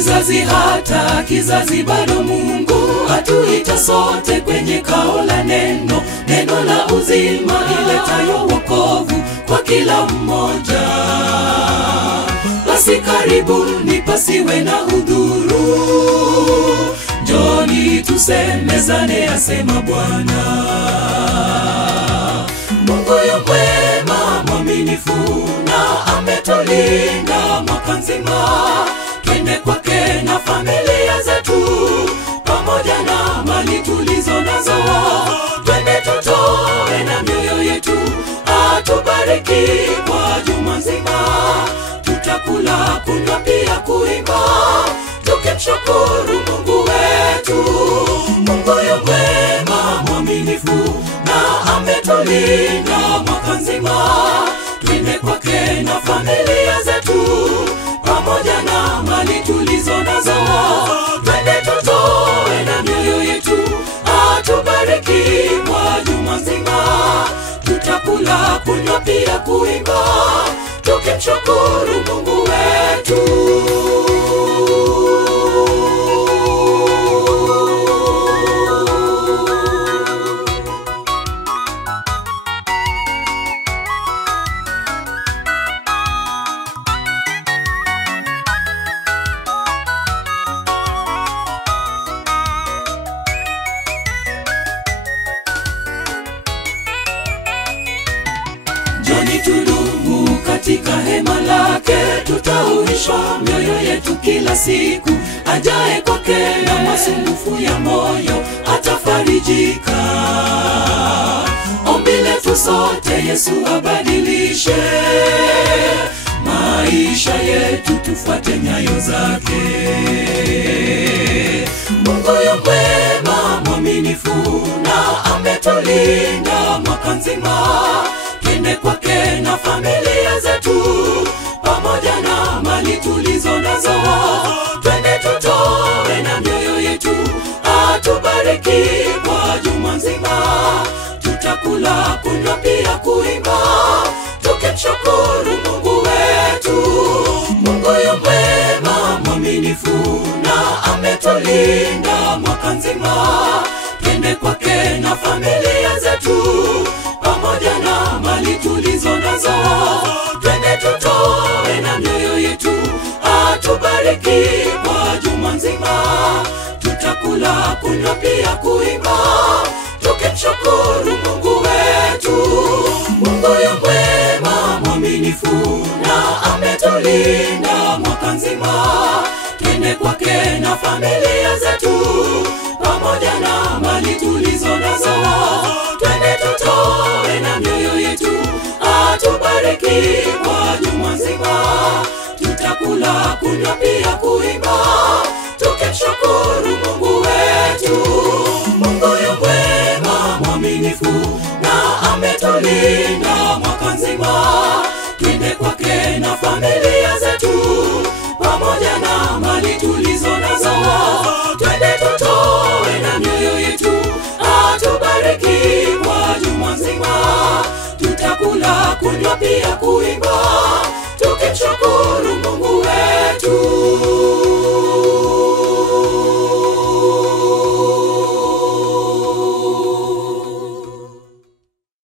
kizazi hata kizazi bado Mungu atuita sote kwenye kao la neno, neno la uzima iletayo wokovu kwa kila mmoja. Basi karibuni pasiwe na udhuru, njoni tusemezane asema Bwana. Mungu yu mwema mwaminifu na ametulinda mwaka nzima. Twende kwake na familia zetu, pamoja na mali tulizo nazo. Twende tutoe na mioyo yetu, atubariki kwa juma nzima. Tutakula, kunywa, pia kuimba, tukimshukuru Mungu wetu. Mungu yu mwema mwaminifu na ametulinda mwaka nzima. Twende kwake na familia zetu, pamoja na mali tulizo nazo. Twende tutoe na mioyo yetu, atubariki kwa juma nzima. Tutakula, kunywa, pia kuimba, tukimshukuru Mungu wetu. Njoni tudumu katika hema lake, tutauishwa mioyo yetu kila siku. Ajaye kwake na masumbufu ya moyo atafarijika. Ombi letu sote Yesu abadilishe maisha yetu, tufuate nyayo zake. Mungu yu mwema mwaminifu na ametulinda mwaka nzima. Twende kwake na familia zetu, pamoja na mali tulizo nazo. Twende tutoe na mioyo yetu, atubariki kwa juma nzima. Tutakula, kunywa, pia kuimba, tukimshukuru Mungu wetu. Mungu yu mwema mwaminifu na ametulinda mwaka nzima. Twende kwake na familia zetu, pamoja na mali tulizo nazo. Twende tutoe na mioyo yetu, atubariki kwa juma nzima. Tutakula, kunywa, pia kuimba, tukimshukuru Mungu wetu. Mungu yu mwema mwaminifu na ametulinda mwaka nzima. Twende kwake na familia zetu, pamoja na mali tulizo nazo. Twende tutoe na mioyo yetu, atubariki kwa juma nzima. Tutakula, kunywa, pia kuimba, tukimshukuru Mungu wetu. Mungu yu mwema mwaminifu na ametulinda mwaka nzima. Twende kwake na familia zetu, pamoja na mali tulizo nazo. Twende tutoe na mioyo yetu, atubariki kwa juma nzima. Tutakula, kunywa, pia kuimba, tukimshukuru Mungu wetu.